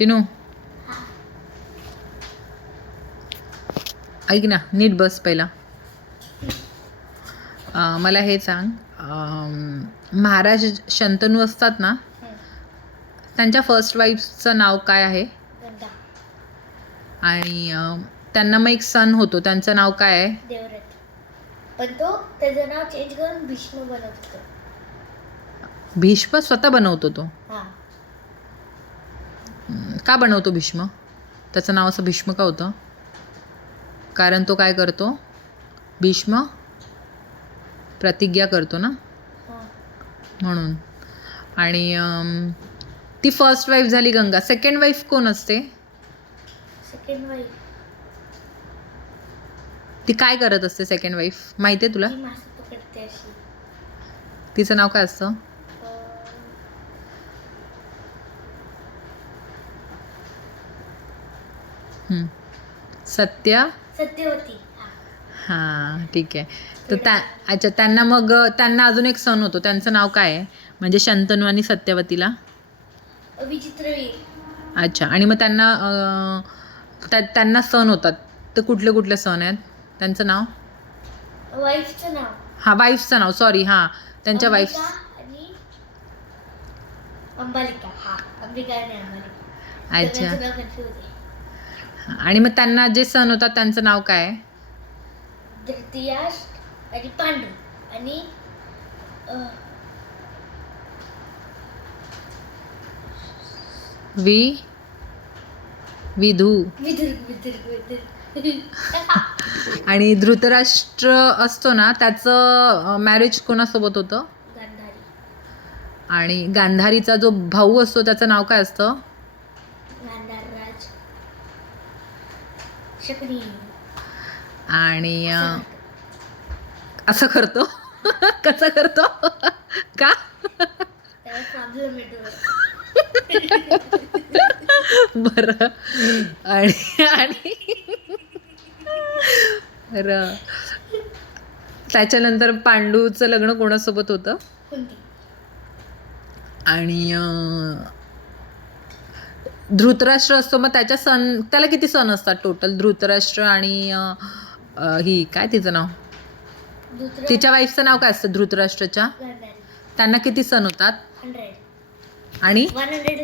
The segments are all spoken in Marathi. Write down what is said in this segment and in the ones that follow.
चिनू. ऐक ना नीट बस पहिला. मला हे सांग. महाराज शंतनू असतात ना त्यांच्या फर्स्ट वाईफचं नाव काय आहे? आणि त्यांना मग एक सन होतो. त्यांचं नाव काय आहे? देवरथ पण तो त्याचं नाव चेंज करून भीष्म बनवत भीष्म स्वतः बनवतो तो. हा. का बनवतो भीष्म? त्याचं नाव असं भीष्म का होतं? कारण तो काय करतो? भीष्म प्रतिज्ञा करतो ना? म्हणून. आणि ती फर्स्ट वाईफ झाली गंगा. सेकंड वाईफ कोण असते? सेकंड वाईफ ती काय करत असते सेकंड वाईफ माहिती आहे तुला? तिचं नाव काय असतं अं, हम्म. सत्य? सत्यवती हा. हां ठीक आहे. तर त्या अच्छा त्यांना मग अ, त्यांना अजून एक सण होतो. त्यांचं नाव काय आहे? म्हणजे शंतनू आणि सत्यवतीला? विचित्रवीर अच्छा आणि मग त्यांना अ, त्या त्यांना सण होतात. तर कुठले कुठले सण आहेत? त्यांचं नाव? वाईफचं नाव. हां वाईफचं नाव. सॉरी हां. त्यांच्या वाईफ अंबिका आणि अंबालिका. हा अंबिका आणि अंबालिका. अच्छा. नाव आहे आणि मग त्यांना जे सण होतात त्यांचं नाव काय? आहे आणि पांडू. आणि अं, वि विधू. आणि धृतराष्ट्र असतो ना त्याचं मॅरेज कोणासोबत होतं? गांधारी. आणि गांधारीचा जो भाऊ असतो त्याचं नाव काय असतं? आणि असं करतो. कसं करतो? का? बरं. आणि आणि बरं त्याच्यानंतर पांडूचं लग्न कोणासोबत होतं? आणि धृतराष्ट्र असतो मग त्याच्या सण त्याला किती सण असतात टोटल धृतराष्ट्र आणि ही काय तिचं नाव? तिच्या वाईफचं नाव काय असतं धृतराष्ट्रच्या? त्यांना किती सण होतात? आणि? वन हंड्रेड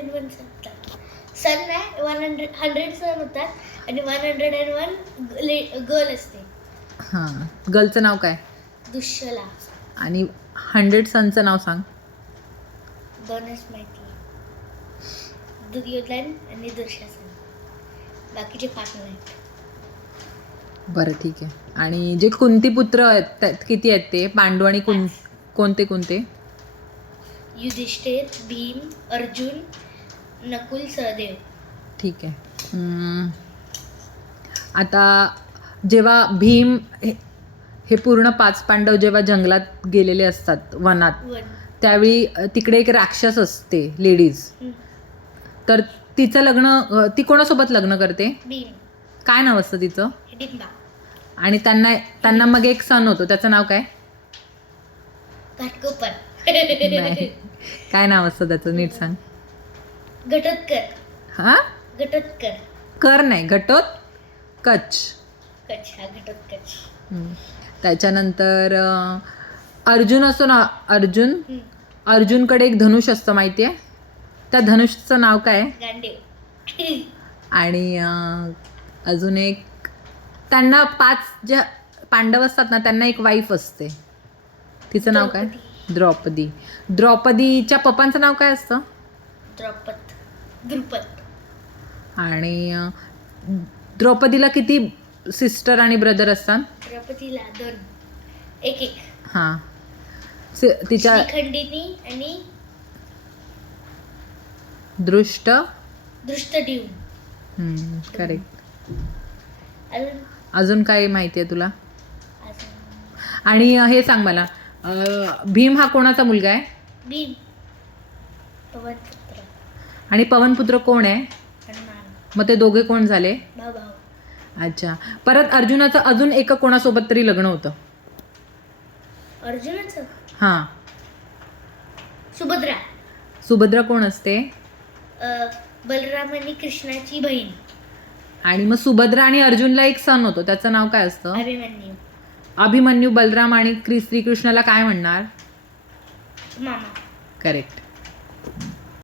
सन नाही वन हंड्रेड हंड्रेड सण होतात आणि one hundred and one girl असते. हां. गर्लचं नाव काय? दुष्यला. आणि हंड्रेड सनचं नाव सांग. दोनच माहिती. दुर्योधन आणि दुःशासन बाकीचे पाच बरं ठीक आहे. आणि जे कुंती पुत्र आहेत त्यात किती आहेत ते? पांडू आणि कुं कोणते कोणते? युधिष्ठिर भीम अर्जुन नकुल सहदेव. ठीक आहे. आता जेव्हा भीम हे हे पूर्ण पाच पांडव जेव्हा जंगलात गेलेले असतात वनात वन. त्यावेळी तिकडे एक राक्षस असते लेडीज. तर तिचं लग्न अ, ती कोणासोबत लग्न करते? काय नाव असतं तिचं? हिडिंबा. आणि त्यांना त्यांना मग एक सण होतो. त्याचं नाव काय? घाटकोपर काय नाव असतं त्याचं? नीट सांग. घटोत्कर. हां? घटोत्कर. कर नाही. घटोत कच कच्छ हा हम्म. त्याच्यानंतर अ, अर्जुन असतो ना अर्जुन. अर्जुनकडे एक धनुष असतं माहिती आहे त्या धनुषचं नाव काय? गांडीव. आणि अजून एक त्यांना पाच ज्या पांडव असतात ना त्यांना एक वाईफ असते. तिचं नाव काय? द्रौपदी. द्रौपदीच्या पप्पांचं नाव काय असतं? द्रौपद. द्रुपद. आणि द्रौपदीला किती सिस्टर आणि ब्रदर असतात? द्रौपदीला दोन. एक एक. हां. तिच्या आणि दृष्ट? दृष्टडीव करेक्ट अजून? अजून काय माहिती आहे तुला? अजून. आणि अ, हे सांग मला. अ, भीम हा कोणाचा मुलगा आहे? भीम. पवनपुत्र. आणि पवनपुत्र कोण आहे? हनुमान. मग ते दोघे कोण झाले? भाऊ भाऊ अच्छा. परत अर्जुनाचं अजून एका कोणासोबत तरी लग्न होतं? अर्जुनाचं? हां. सुभद्रा. सुभद्रा कोण असते? बलराम आणि कृष्णाची बहीण. आणि मग सुभद्रा आणि अर्जुनला एक सण होतो. त्याचं नाव काय असतं? अभिमन्यू. अभिमन्यू बलराम आणि क्रि- श्रीकृष्णाला काय म्हणणार? मामा. करेक्ट